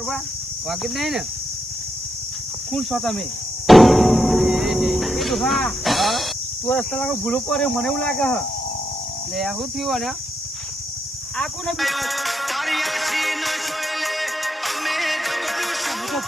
બરોબર વાગે નહીં ને કોણ છો તમે? હા તું રસ્તા લાગો ભૂલો પડે મને એવું લાગે હ. લે શું થયું ને આ કોને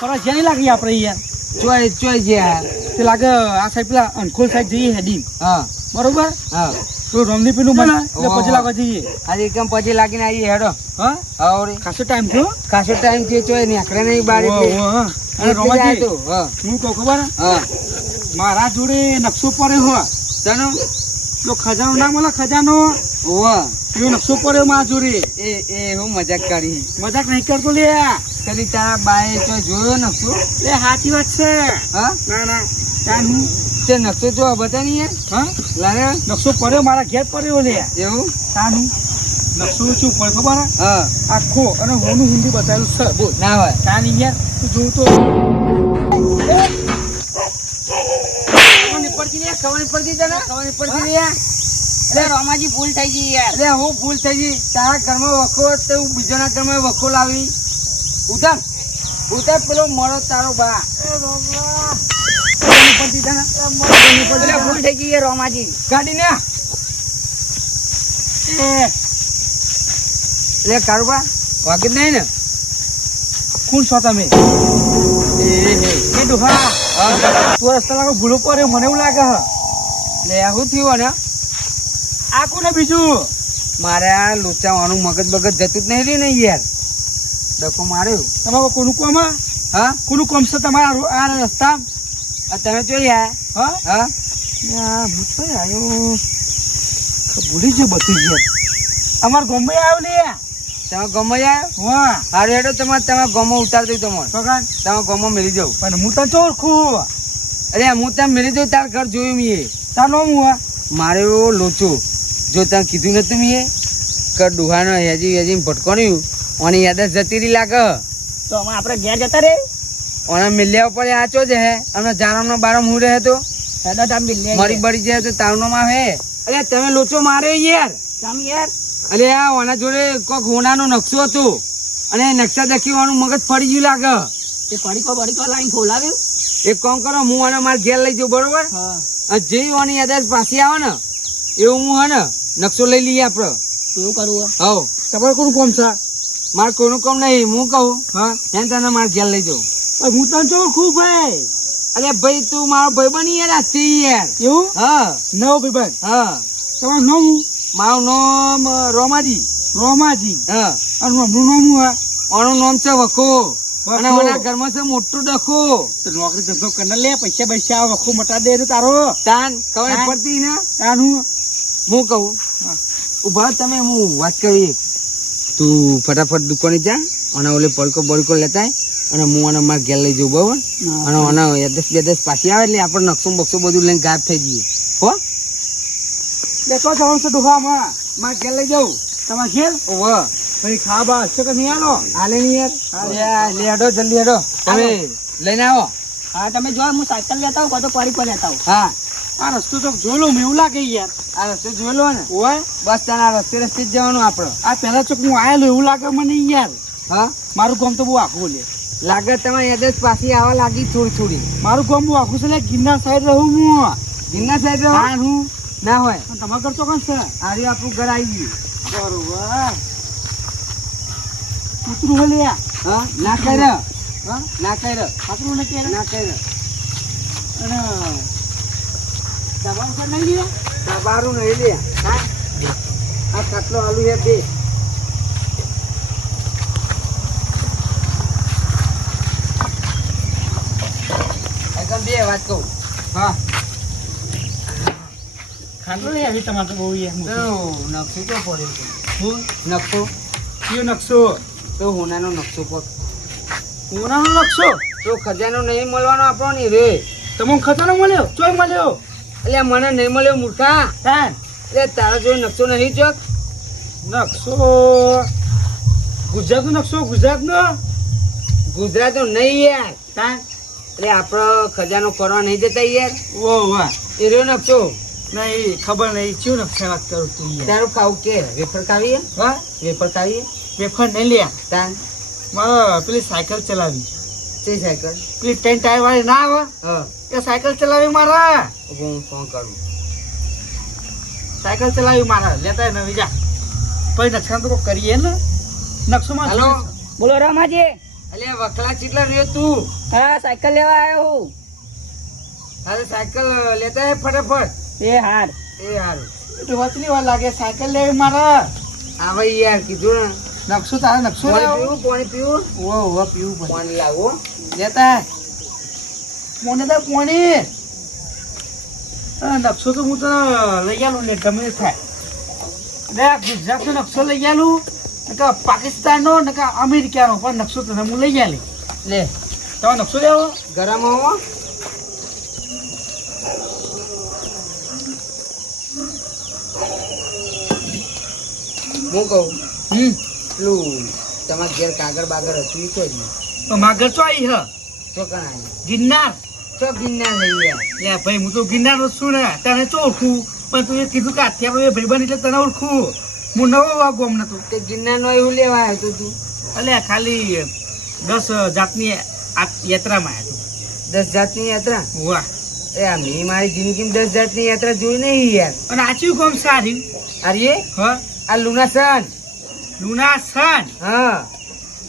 ફરજ જેની લાગી આપણે યાર ચોય ચોય જ્યાં તે લાગે આ સાઈડ પેલા અનખોલ સાઈડ જઈએ હેડી. હા બરોબર હા પેલું રમની પેલું મને એટલે પછી લાગવા જઈએ. આજે એકદમ પછી લાગીને આવીએ હેડો. હા હા ખાસો ટાઈમ થયો. ખાસો ટાઈમ થયો ચોય નીકળે નહીં બાર એટલે અને રોમાજી તો હા હું કહું ખબર હા મારા જોડે નકશો પડ્યો હો ચાલો તો ખજાનો ના મળે ખજાનો ઓવા એવો નકશો પડ્યો મારા જોડે. એ હું મજાક કરી મજાક નહીં કરતો લે. કદી તારા બાએ તો જોયો નકશો? એ સાચી વાત છે. હા ના ના ત્યાં હું તે નકશો જો બતા નહીં હા લાગે નકશો પડ્યો મારા ઘેર પડ્યો લે. એવું ત્યાં હું નકશો શું પડે ખબર હા આખો અને હોનું હુંડી બતાવેલું છે. બોલ ના હોય ત્યાં નહીં યાર તું જોઉં તો ખબર પડતી તને ખબર પડતી અરે રોમાજી ભૂલ થઈ ગઈ યાર. અરે હું ભૂલ થઈ ગઈ તારા ઘરમાં વખો તો બીજાના ઘરમાં વખો લાવી. ઉધર ઉધર પેલો મળો તારો બા પડતી તને ભૂલ થઈ ગઈ રોમાજી ગાડી ને લે કારુબા વાગે નહીં ને કોણ છો તમે? એ ડોહા તું રસ્તા લાગો ભૂલો પડે મને એવું લાગે હ. લે શું થયું ને આ કોને બીજું મારે આ લોચાવાનું મગજ બગજ જતું જ નહીં રહ્યું ને યાર. ડખો માર્યો તમારે કોનું કોમ હા કોનું કોમ છે તમારા આ રસ્તા? તમે જોઈ હા હા હું તો આવ્યો ભૂલી ગયો બધું યાર. અમાર ગમે આવ્યો ને તમે ગમો જાય હા હારું હેડો તમે ગમો ઉતાર દઉં તમારે છોકરા તમે ગમો મેળી જાઉં. પણ હું તને ચોરખું. અરે હું તમે મેળી દઉં તાર ઘર જોયું મેં તાર નામ હું મારે એવો લોચો જો તમે કીધું નતું મેં કે ડુહાનો હેજી ભટકોણ્યું અને યાદ જ જતી રહી લાગે તો અમે આપણે ઘેર જતા રે અને મિલ્યા ઉપર આચો જ હે અને જારમનો બારમ હું રહે તો હેડા ટાઈમ બિલ મરી બળી જાય તો તાવનો માં હે. અરે તમે લોચો માર્યો યાર કામ યાર. અરે આ ઓના જોડે કોક હોનાનો નકશો હતો અને નકશા દેખીવાનું મગજ ફરી ગયું લાગે. એ પડીકો લાઈન ફોલાવ્યું. એક કામ કરો હું અને મારે ઘેર લઈ જાઉં બરોબર. હા અને જે ઓની યાદ પાછી આવે ને એવું હું હે ને નકશો લઈ લઈએ આપડે. એવું કરવું હવ તમારે કોનું કોમ છે? મારે કોઈનું કામ નહીં હું કહું હા એમ તને મારે ઘેર લઈ જાઉં. હું તને ચોરખું ભાઈ. અરે ભાઈ તું મારો ભાઈ બની યાર આજથી યાર. એવું હા નવો ભાઈ હા તમારું નામ મારું નામ રોમાજી. રોમાજી. હા અને મમ્મનું નામ હું ઓનું નામ છે વખો અને વખો. ઓના ઘરમાં છે મોટું ડખો. તો નોકરી ધંધો કરીને લે પૈસા વખો મટા દે રે તારો. તાન ખબર તાન. પડતી ને તાન હું કહું હા. ઉભા તમે હું વાત કરી તું ફટાફટ દુકાને જા અને ઓલે પડકો લેતા આય અને હું અને મારે ઘેર લઈ જાઉં બરોબર. અને ઓના એડ્રેસ પાછી આવે એટલે આપણે નકશો બક્ષો બધું લઈને ગાયબ થઈ જઈએ હો. લેતો જવાનું છે ડોહામાં મારે ઘેર લઈ જાઉં તમારે ઘેર ઓહો ભાઈ ખાવા છે કે નહીં આલો? હાલે નહીં યાર લે હેડો જલ્દી હેડો તમે લઈને આવો. હા તમે જો હું સાયકલ લેતા હોઉં તો પડી પર લેતા હોઉં. હા આ રસ્તો તો જોઈ લો એવું લાગે યાર. આ રસ્તો જોઈ લો ને ઓય બસ તારા રસ્તે જ જવાનું આપણે. આ પહેલા ચોક હું આયેલો એવું લાગે મને યાર. હા મારું ગામ તો બહુ આખું લે. લાગે તમારી એડ્રેસ પાછી આવવા લાગી થોડી મારું ગામ બહુ આખું છે લે. ગિરનાર સાઈડ રહું હું. ગિરનાર સાઈડ રહો હા હું ના હોય તમારા ઘર તો કોણ છે? આજે આપણું ઘર આવી ગયું. બરોબર કૂતરું હો લે. હા ના કર હા ના કર કૂતરું ને કે ના કર અને દબાણ પર નહીં લે. દબારું નહીં લે. હા આ કાટલો આલુ હે બે એકદમ બે વાત કહું. હા ખાટલો લે આવી તમારે તો બહુ યાર. નકશો તો પડ્યો છે. હું નકશો કયો નકશો? તો હોનાનો નકશો પર કોનાનો નકશો? તો ખજાનો નહીં મળવાનો આપણો નહીં રે. તમને ખજાનો મળ્યો? ચોય મળ્યો? એટલે મને નહીં મળ્યો મૂર્ખા. તાન એટલે તારા જોડે નકશો નહીં ચોક નકશો ગુજરાતનો નકશો ગુજરાતનો ગુજરાત નો નહીં યાર. તાન એટલે આપડે ખજાનો કરવા નહીં જતા યાર. ઓ વાહ એ રહ્યો નકશો નહીં ખબર નહીં ચિયો નકશા વાત કરું તું યાર. તારું ખાવું કે વેફર ખાવીએ હા વેફર ખાવીએ વેફર નહીં લે. તાન મારે પેલી સાયકલ ચલાવી. તે સાયકલ પેલી 3 ટાયર વાળી ના આવે હા એ સાયકલ ચલાવી મારા. હું ફોન કરું. સાયકલ ચલાવી મારા લેતા નવી જા. પછી નકશા તો કોક કરીએ ને નકશો માં. હેલો બોલો રામાજી. અલ્યા વખલા ચીટલા રહ્યો તું? હા સાયકલ લેવા આવ્યો હું. અરે સાયકલ લેતા હે ફટાફટ. એ હાર. એ હારું. તો વચલી વાર લાગે સાયકલ લેવી મારા. આવે યાર કીધું ને. નકશો તારે નકશો પાણી પીવું? ઓ પીવું પડે. પાણી લાવો. લેતા મોને તો પાણી. નકશો તો હું તો લઈ આલું ને ગમે તે થાય. ગુજરાતનો નકશો લઈ આલું નકા પાકિસ્તાનનો નકા અમેરિકાનો પણ નકશો તો હું લઈ આલી. લે તમારે નકશો લેવો? ગરમ આવો. હું કહું પેલું તમારે ઘેર કાગળ બાગળ હતું એ કોઈ નહીં. તો માગર ચો આવી હ ચોકણ આવી. ગિરનાર. ચો ગિરનાર લઈ ગયા. લે ભાઈ હું તો ગિરનાર નો છું ને તને ચો ઓળખું પણ તું એ કીધું કે અત્યારે ભાઈબંધ એટલે તને ઓળખું. હું નવો વાગો અમને તો તે ગિરનારનો એવું લેવા આવ્યો તો તું? એટલે ખાલી 10 જાતની યાત્રામાં આવ્યો. 10 જાતની યાત્રા? વાહ. એ આ મેં મારી જિંદગીમાં 10 જાતની યાત્રા જોઈ નહીં યાર. અને આચું કોમ સારી અરે હા આ લુનાસન. લુના સન હા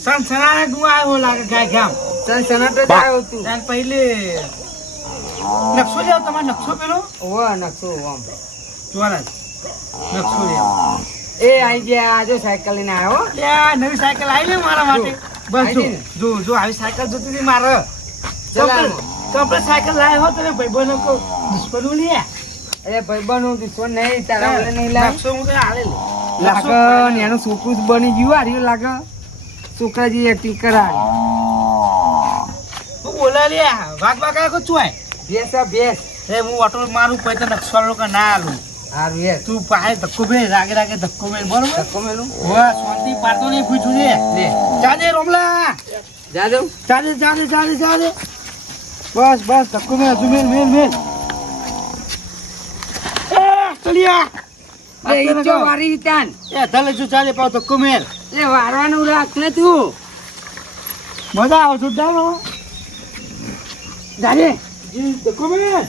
સન સનાને તું આવ્યો લાગે ગાય ગામ. સન સનાટો જ આવ્યો તું. ત્યાર પહેલે નકશો લેવો તમારે નકશો પેલો વાહ નકશો આમ. જોવાના નકશો લેવો. એ આઈ ગયા જો સાયકલ લઈને આવ્યો. લે આ નવી સાયકલ આવી લે મારા માટે. બસ આઈ ને? જો જો આવી સાયકલ જોતી હતી મારે. ચલાવો. કમ્પ્લીટ સાયકલ લાવ્યો હો તમે ભાઈબંધો કહું દુશ્મનો લે. અરે ભાઈબંધ હું દુશ્મન નહીં તારા વડે નહીં લાવ. નકશો હું તને આલે લે. લાગે ને એનું છોકરું જ બની ગયું આ રહ્યું લાગે. છોકરાજી એક્ટિંગ કરાવે. તું બોલા લે વાગ વાગ આયો ચોય. ભેસ આ ભેસ. એ હું ઓટો મારું પછી તો નકશો લોકો ના આલું. હારું યાર. તું પાસે ધક્કો બે રાગે રાગે ધક્કો મેલ બરોબર. ધક્કો મેલું. વાહ શાંતિ પાડતો નહીં પૂછું લે. લે ચાલે રોમલા જા દઉં. ચાલે ચાલે ચાલે ચાલે. બસ બસ ધક્કો મેલ હજુ મેલ મેલ મેલ. એ ચલિયા લે ઈ ચો વારી તાન. એ ધલે જો ચાલે પાવ ધક્કો મેલ. લે વારવાનું રાખ ને તું. મજા આવે છે ડાલો. જાને. જી ધક્કો મેલ.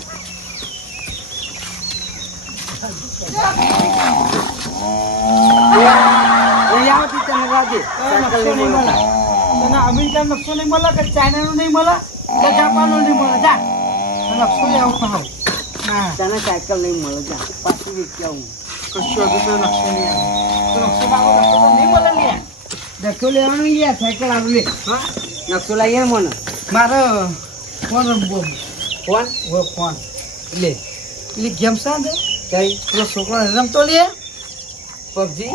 એ આવતી તને રાજે. નકશો નહીં મળે. તને અમેરિકા નકશો નહીં મળે કે ચાઇનાનો નહીં મળે કે જાપાનનો નહીં મળે જા. નકશો લેવો કહો. ના તને સાયકલ નહીં મળે જા. પાછી વેચી આવું. કશું હતું તો નકશો નહીં આવે. તો નકશો માગો નકશો તો નહીં મળે લે. નકશો લેવાનું યાર સાયકલ આવું લે. હા નકશો લઈ આવ મને. મારે ફોન રમવો. ફોન ફોન લે. પેલી ગેમ છે ને કઈ પેલો છોકરો રમતો લે પબજી.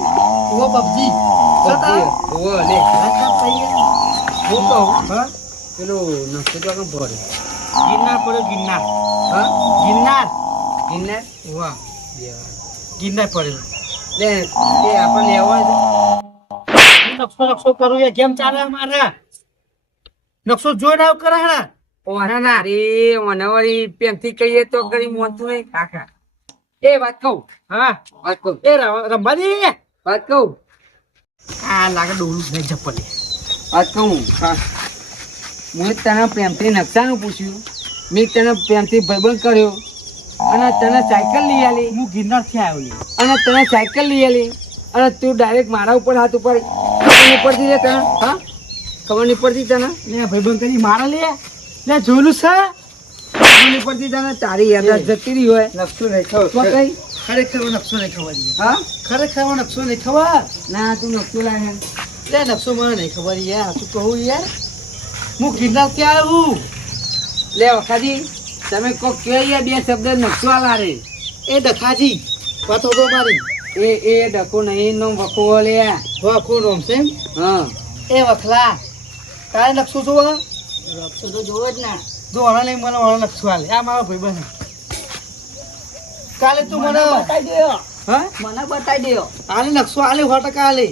ઓ પબજી પબજી ઓ લે. હું કહું હા પેલું નકશો તો કેમ પડે? ગિરનાર પડ્યો ગિરનાર. હા ગિરનાર ગિરનાર. વાહ ગિરનાર પડ્યો. લે એ આપણે લેવા છે. નકશો નકશો કરું એ ગેમ ચાલે મારે. નકશો જોઈને આવ કરે હે. ઓના ના રે મને વળી પેમથી કહીએ તો કરી મોનતું નહીં કાકા. એ વાત કહું. હા વાત કહું. એ રમવા દે. વાત કહું. આ લાગે ડોલું નહીં જપલે. વાત કહું. હા મેં તને પ્રેમથી નકશાનું પૂછ્યું. મેં તને પ્રેમથી ભાઈબંધ કર્યો અને તને સાયકલ લઈ આલી હું ગિરનાર થી આવ્યો લે. અને તને સાયકલ લઈ આલી અને તું ડાયરેક્ટ મારા ઉપર હાથ ઉપર ખબર નહીં પડતી રે તને? હા ખબર નહીં પડતી તને? લે ભાઈબંધ કરી મારે લે લે જોયેલું છે. ખબર નહીં પડતી તને? તારી યાદ જતી રહી હોય નકશો નહીં તો ખબર. કઈ. ખરેખર નકશો નહીં ખબર. હા ખરેખર નકશો નહીં ખબર. ના તું નકશો લાવે. લે નકશો મને નહીં ખબર યાર. તું કહું યાર હું ગિરનાર થી આવ્યું. લે વખાજી તમે કોક કે યાર બે શબ્દ નકશો આલા રે. એ ડખાજી વાતો તો મારી. એ ડકો નહીં નો વખો લે. વાહ કોણ રોમ છે એમ? હા એ વખલા તારે નકશો જોવા. નકશો તો જોવો જ ના. જો હણા નહીં મને હણા નકશો આલે. આ મારો ભાઈબંધ કાલે તું મને બતાવી દો. હા મને બતાવી દો. આલે નકશો આલે 100% આલે.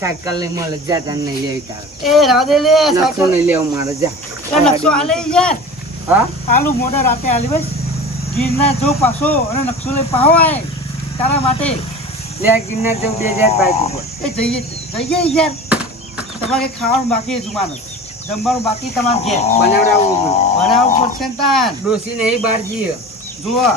સાયકલ નહીં મળે જા તને નહીં લેવી તારે. એ રાધે લે નકશો સાયકલ. નહીં લેવો મારે જા. એ નકશો આલે યાર. હા આલુ મોઢા રાતે આલી બસ. ગિરનાર જો પાછો અને નકશો લઈ પાહો આય તારા માટે. લે ગિરનાર જવું 2000 બાઈક ઉપર. એ જઈએ જઈએ યાર. તમારે ખાવાનું બાકી છે મારે જમવાનું બાકી તમારે ઘેર બનાવડાવું બનાવવું પડશે ને તાન ડોસી નહીં બહાર જઈએ. જુઓ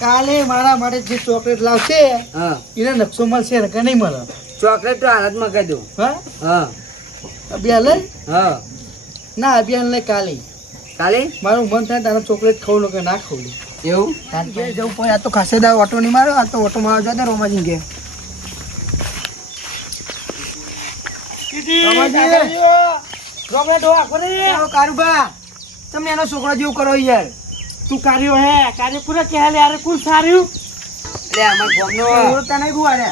કાલે મારા માટે જે ચોકલેટ લાવશે હા એને નકશો મળશે કે નહીં મળે ચોકલેટ તો હાલતમાં કહી દઉં. હા હા અભિયાન લઈ હા ના અભિયાન લઈ કાલે કાલે મારું મન થાય તારે ચોકલેટ ખાવું કે ના ખાવું એવું ઘેર જવું પડે આ તો ખાસે દા ઓટો નહીં માર્યો આ તો ઓટો મારવા જતા રોમાજી ઘેર કારુબા તમે એનો છોકરો જેવું કરો યાર તું કાર્યો હે કાર્ય પૂરા કે હાલે યાર કોણ સાર્યું એટલે અમાર ગામનો ઓળખતા નહીં ગુવાડે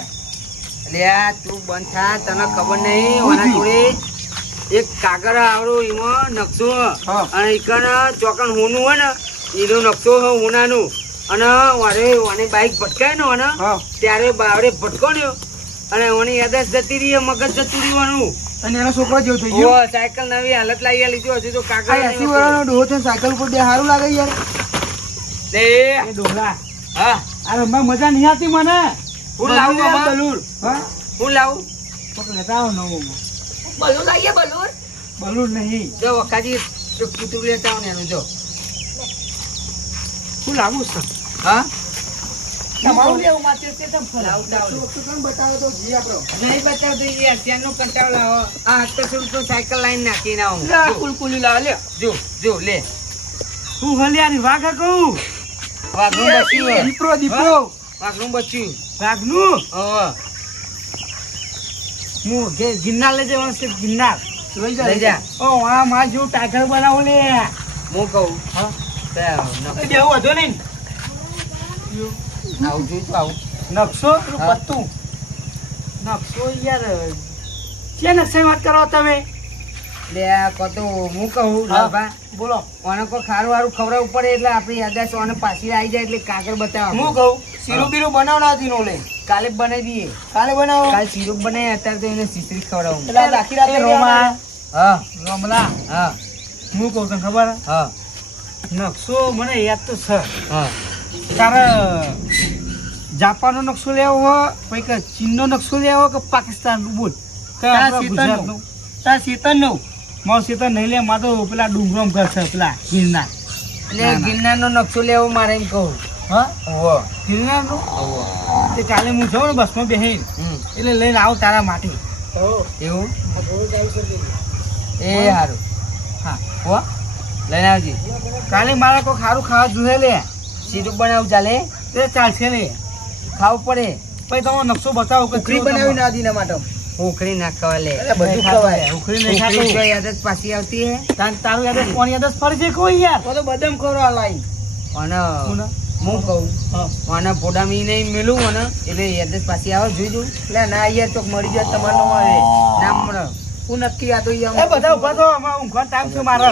એટલે આ તું બંધ થા તને ખબર નહીં ઓના જોડે એક કાગળ આવડો એમાં નકશો હા. અને એકન ચોકન હોનું હોય ને એનો નકશો હોય હોનાનું અને વારે ઓની બાઈક ભટકાય ને ઓને હા ત્યારે બાવડે ભટકો ને અને ઓની યાદસ જતી રહી મગજ જતું રહ્યું અને એનો છોકરો જેવું થઈ ગયો ઓ સાયકલ નવી હાલત લાવી લીધો હજુ તો આ કાગળ 80 વર્ષનો ડોહો છે સાયકલ ઉપર બે હારું લાગે યાર લે એ ડોહલા હા અરે મજા નહીં આવતી મને હું લાવું મામા? બલૂર હા હું લાવું પકડ લેતા આવો નવો બલૂન લાવીએ બલૂન બલૂર નહીં જો વખાજી તો કૂતરું લેતા આવો ને એનું જો શું લાવું છે હા તમારું લેવું માથે તે તમ લાવું લાવું બતાવો તો જી આપણો નહીં બતાવતો એ અત્યારનો કંટાળો લાવો આ 800 રૂપિયા સાયકલ લાઈન નાખીને આવું લા કુલકુલી લાવ લે જો જો લે હું હલિયાની વાઘા કહું વાઘનું બચ્યું દીપરો દીપરો વાઘનું બચ્યું વાઘનું ઓહો હું ગિરનાર લઈ જવાનું છે ગિરનાર લઈ જા. ઓ આ માં જેવું ટાઈગર બનાવો લે હું કહું હા તે એ દેવું હતો નહીં આવું જોઈ તો આવું નકશો પેલું હા. પત્તું નકશો યાર કે નકશાની વાત કરો તમે લે આ કતો હું કહું લાભા બોલો ઓને કોઈ ખારું વારું ખવડાવવું પડે એટલે આપણી યાદાશ ઓને પાછી આવી જાય એટલે કાગળ બતાવો હું કહું સીરું બીરું બનાવના હતી નો લે કાલે જ બનાવી દઈએ કાલે બનાવો કાલે સિરપ બનાવી અત્યારે તો એને સિસરી ખવડાવું એટલે આ આખી રાત રોમા હા રોમલા હા હું કહું તને ખબર હા નકશો મને યાદ તો છે હા તારે જાપાનનો નકશો લેવો હોય પછી કે ચીનનો નકશો લેવો હોય કે પાકિસ્તાનનો બોલ કે આપણા ગુજરાતનો તાર શેતનનો મારો શેતન નહીં લે મારે તો પેલા ડુંગરોમ ઘર છે પેલા ગિરનાર એટલે ગિરનારનો નકશો લેવો મારે એમ કહું હા ઓહો ગિરનારનો ઓહો તે કાલે હું જાઉં ને બસમાં બેહીને એટલે લઈને આવું તારા માટે એવું એ હા. સારું હા હો લઈને આવજે કાલે મારે કોઈ ખારું ખાવા જોઈએ લે સિરપ બનાવું ચાલે તે ચાલશે લે ખાવું પડે પછી તમારો નકશો બતાવો કે ઉખરી બનાવી ના દીના માટે ઉખરી ના ખવા લે બધું ખવાય ઉખરી નહીં ઉખરી ખાતું જો યાદ જ પાછી આવતી હે તારું યાદ કોણ યાદ ફરી છે કોઈ યાર તો બદામ ખવડાવવા લાઈ અને હું કહું હા અને પોડામી નહીં મેલું અને એટલે યાદ જ પાછી આવે જોઈ જોઉં એટલે ના યાર ચોક મળી જાય તમારો મળે ના મળે હું નક્કી યાદ હોય એ બધા ઉભા થો અમારે ઊંઘવાનો ટાઈમ છે મારો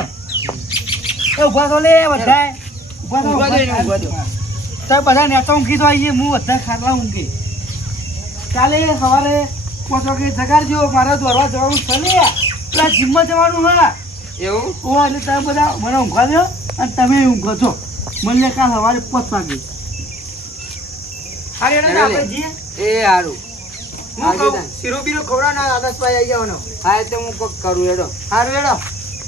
એ ઉભા થો લે બધા ઉભા થો ઊંઘવા દો એને, ઊંઘવા દો. તો બધા નેતા ઊંઘી તો આવીએ હું બધા ખાટલા ઊંઘી કાલે સવારે 5 વાગે જગાડજો મારે દોડવા જવાનું છે ને પેલા જીમમાં જવાનું હા એવું ઓ એટલે તમે બધા મને ઊંઘવા દો અને તમે ઊંઘો છો મને કાલ સવારે 5 વાગે અરે આપણે જઈએ એ સારું હું કહું શીરો બીરો ખવડાવના આદર્શભાઈ આવી જવાનો હા એ તો હું કોક કરું હેડો સારું હેડો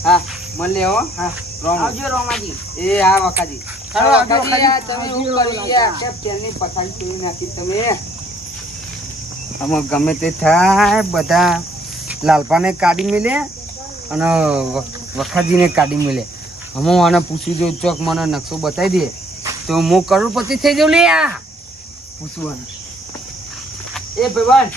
હા મળે હો હા રોમ આવજો રોમાજી એ હા વકાજી ચાલો, હા, આવજો, વકાજી, આ વકાજી. તમે શું કર્યું યાર કે પેનની પથારી તોડી નાખી તમે આમાં ગમે તે થાય બધા લાલપાને કાઢી મેલે અને વખાજીને કાઢી મેલે હું આને પૂછી દઉં ચોક મને નકશો બતાવી દે તો હું કરોડપતિ થઈ જાઉં લે આ પૂછવાનું એ ભગવાન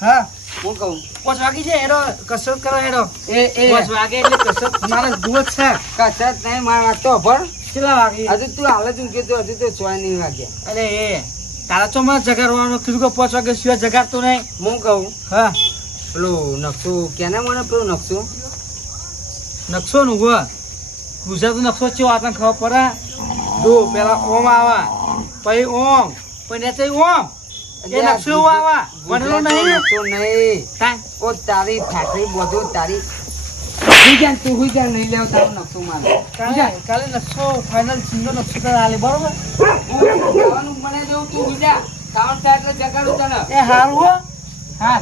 હા હું કહું 5 વાગી છે હેડો કસરત કરો હેડો એ એ 5 વાગે એટલે કસરત મારે દૂધ છે કસરત નહીં મારા વાત તો ભર કેટલા વાગે હજુ તું હાલ જ ઊંઘે તો હજુ તો 6 નહીં વાગ્યા અરે એ તારા તો મને જગાડવાનો કીધું કે 5 વાગે સિવાય જગાડતો નહીં હું કહું હા પેલો નકશો કેને મને પેલો નકશો નકશો નું ગો ગુજરાતી નકશો છે તને ખબર પડે જો પેલા ઓમ આવા પછી ઓમ પછી નેચે ઓમ એ નકશો એવો આવા બનેલો નહીં નકશો નહીં કાંઈ ઓ તારી ઠાકરી બધું તારી હુઈ જા તું હુઈ જા નહીં લેવ તારો નકશો મારે કાલે નકશો ફાઇનલ સિંગલ નકશો કરે આલે બરોબર ખાવાનું મને જેવું તું હુઈ જા ખાવાનું થાય એટલે જગાડું તને એ હારું હો હા